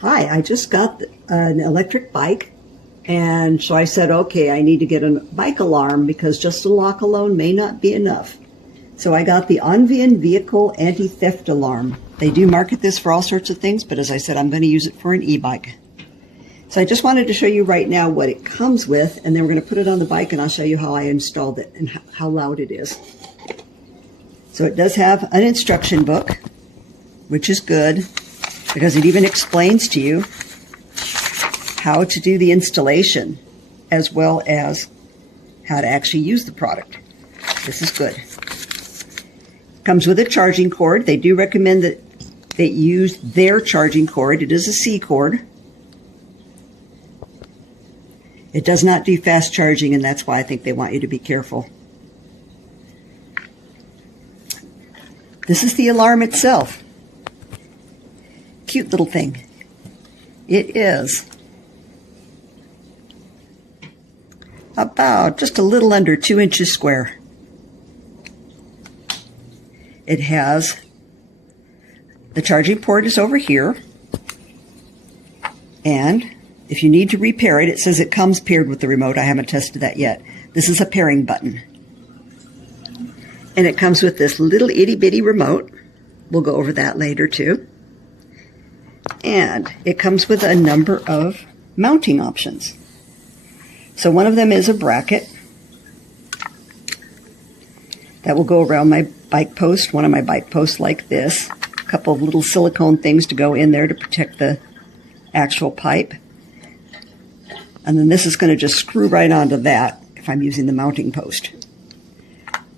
Hi, I just got an electric bike, and so I said, okay, I need to get a bike alarm because just a lock alone may not be enough. So I got the ONVIAN vehicle anti-theft alarm. They do market this for all sorts of things, but as I said, I'm going to use it for an e-bike. So I just wanted to show you right now what it comes with, and then we're going to put it on the bike and I'll show you how I installed it and how loud it is. So it does have an instruction book, which is good, because it even explains to you how to do the installation as well as how to actually use the product. This is good. Comes with a charging cord. They do recommend that they use their charging cord. It is a C cord. It does not do fast charging, and that's why I think they want you to be careful. This is the alarm itself. Cute little thing. It is about just a little under 2 inches square. It has the charging port is over here, and if you need to repair it, it says it comes paired with the remote. I haven't tested that yet. This is a pairing button, and it comes with this little itty bitty remote. We'll go over that later too. And it comes with a number of mounting options. So one of them is a bracket that will go around my bike post, one of my bike posts like this. A couple of little silicone things to go in there to protect the actual pipe. And then this is going to just screw right onto that if I'm using the mounting post.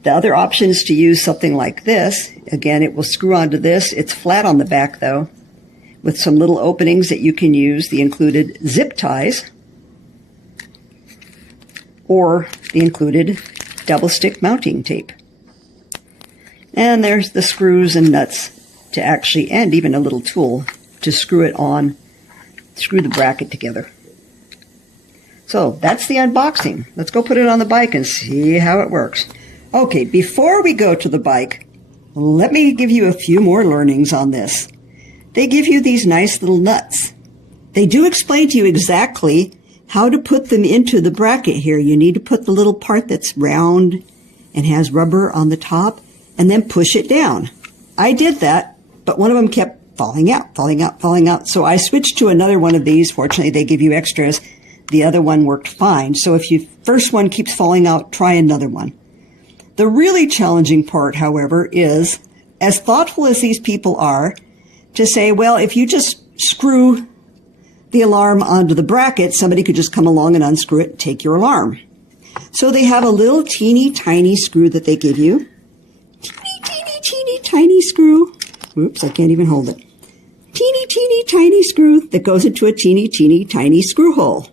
The other option is to use something like this. Again, it will screw onto this. It's flat on the back though, with some little openings that you can use, the included zip ties or the included double stick mounting tape. And there's the screws and nuts to actually, and even a little tool to screw it on, screw the bracket together. So that's the unboxing. Let's go put it on the bike and see how it works. Okay, before we go to the bike, let me give you a few more learnings on this. They give you these nice little nuts. They do explain to you exactly how to put them into the bracket here. You need to put the little part that's round and has rubber on the top and then push it down. I did that, but one of them kept falling out. So I switched to another one of these. Fortunately, they give you extras. The other one worked fine. So if your first one keeps falling out, try another one. The really challenging part, however, is as thoughtful as these people are, to say, well, if you just screw the alarm onto the bracket, somebody could just come along and unscrew it and take your alarm. So they have a little teeny tiny screw that they give you. Teeny tiny screw. Oops, I can't even hold it. Teeny tiny screw that goes into a teeny tiny screw hole.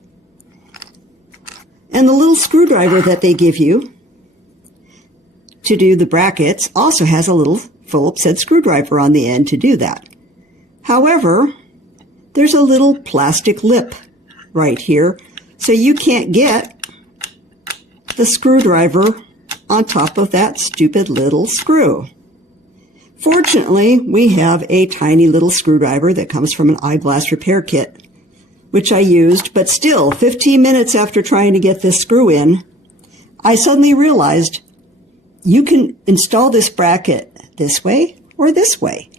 And the little screwdriver that they give you to do the brackets also has a little Phillips head screwdriver on the end to do that. However, there's a little plastic lip right here, so you can't get the screwdriver on top of that stupid little screw. Fortunately, we have a tiny little screwdriver that comes from an eyeglass repair kit, which I used, but still, 15 minutes after trying to get this screw in, I suddenly realized you can install this bracket this way or this way.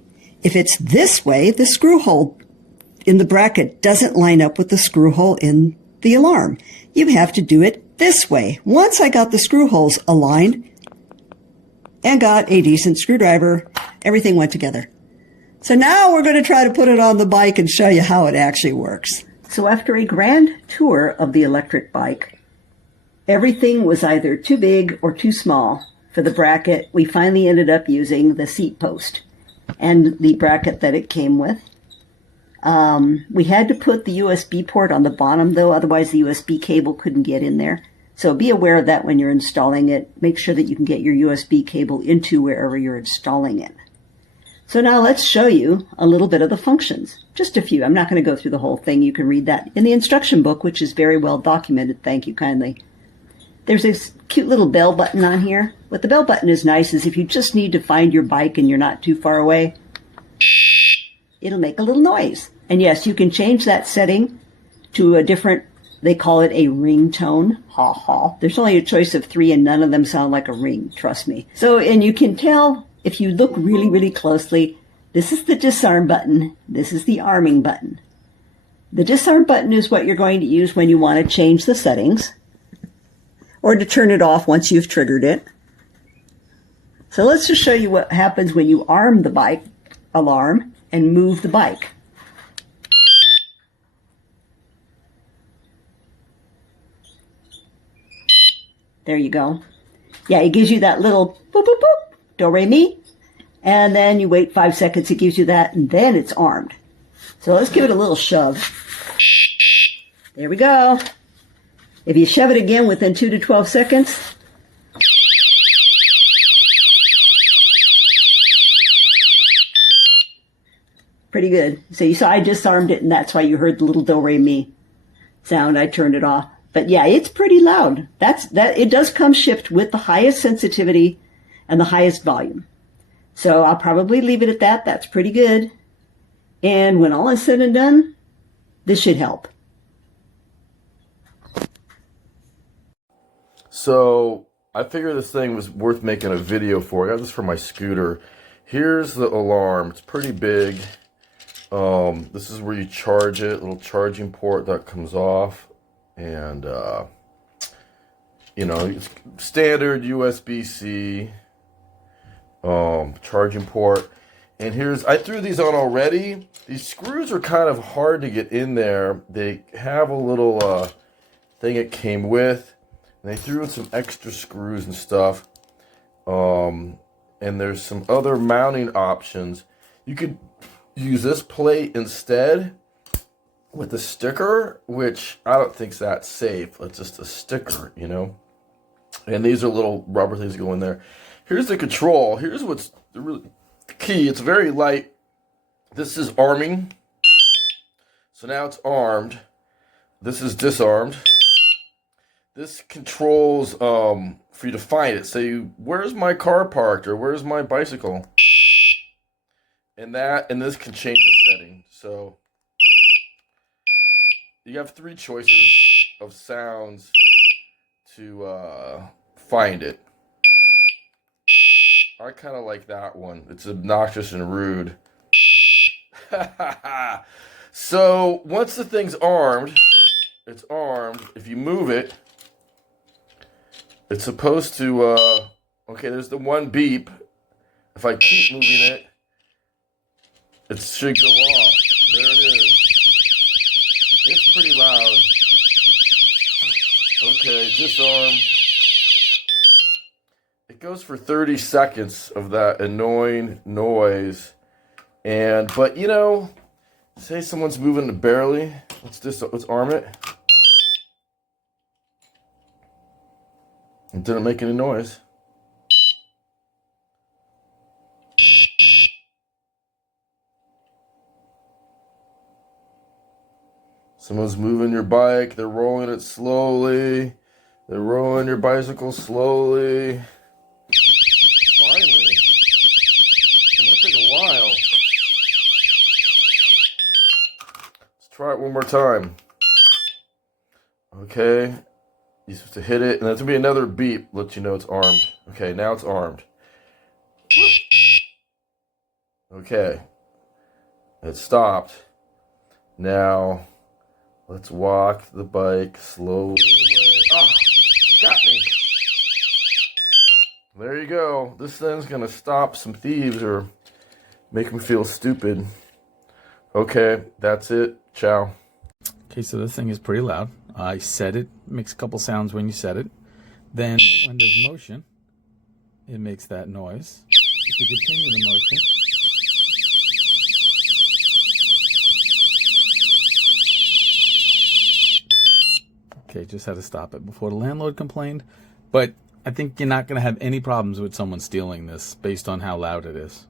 If it's this way, the screw hole in the bracket doesn't line up with the screw hole in the alarm. You have to do it this way. Once I got the screw holes aligned and got a decent screwdriver, everything went together. So now we're going to try to put it on the bike and show you how it actually works. So after a grand tour of the electric bike, everything was either too big or too small for the bracket. We finally ended up using the seat post and the bracket that it came with. We had to put the USB port on the bottom though, otherwise the USB cable couldn't get in there. So be aware of that when you're installing it. Make sure that you can get your USB cable into wherever you're installing it. So now let's show you a little bit of the functions. Just a few. I'm not going to go through the whole thing. You can read that in the instruction book, which is very well documented. Thank you kindly. There's this cute little bell button on here. What the bell button is nice is if you just need to find your bike and you're not too far away, it'll make a little noise. And yes, you can change that setting to a different, they call it a ringtone. Ha ha. There's only a choice of 3 and none of them sound like a ring, trust me. So, and you can tell if you look really, really closely, this is the disarm button. This is the arming button. The disarm button is what you're going to use when you want to change the settings or to turn it off once you've triggered it. So let's just show you what happens when you arm the bike alarm and move the bike. There you go. Yeah, it gives you that little boop, boop, boop, do, re, mi. And then you wait 5 seconds, it gives you that, and then it's armed. So let's give it a little shove. There we go. If you shove it again within 2 to 12 seconds, pretty good. So you saw I disarmed it, and that's why you heard the little do, re, mi sound. I turned it off. But yeah, it's pretty loud. It does come shipped with the highest sensitivity and the highest volume. So I'll probably leave it at that. That's pretty good. And when all is said and done, this should help. So I figured this thing was worth making a video for. I got this for my scooter. Here's the alarm. It's pretty big. This is where you charge it. Little charging port that comes off. And, you know, it's standard USB-C charging port. And I threw these on already. These screws are kind of hard to get in there. They have a little thing it came with. And they threw in some extra screws and stuff. And there's some other mounting options. You could use this plate instead with a sticker, which I don't think's that safe. It's just a sticker, you know. And these are little rubber things that go in there. Here's the control. Here's what's really key. It's very light. This is arming. So now it's armed. This is disarmed. This controls for you to find it. Say, where's my car parked, or where's my bicycle? And this can change the setting. So you have 3 choices of sounds to find it. I kind of like that one. It's obnoxious and rude. So once the thing's armed, it's armed. If you move it, it's supposed to, okay, there's the one beep. If I keep moving it, it should go off. There it is. It's pretty loud. Okay, disarm. It goes for 30 seconds of that annoying noise. But you know, say someone's moving barely. Let's arm it. It didn't make any noise. Someone's moving your bike. They're rolling it slowly. They're rolling your bicycle slowly. Finally. It might take a while. Let's try it one more time. Okay. You're supposed to hit it, and there's going to be another beep. Let you know it's armed. Okay, now it's armed. Okay. It stopped. Now, let's walk the bike slowly away. Oh, got me. There you go. This thing's going to stop some thieves or make them feel stupid. Okay, that's it. Ciao. Okay, so this thing is pretty loud. I set it. Makes a couple sounds when you set it. Then when there's motion, it makes that noise. If you continue the motion, okay, just had to stop it before the landlord complained. But I think you're not going to have any problems with someone stealing this based on how loud it is.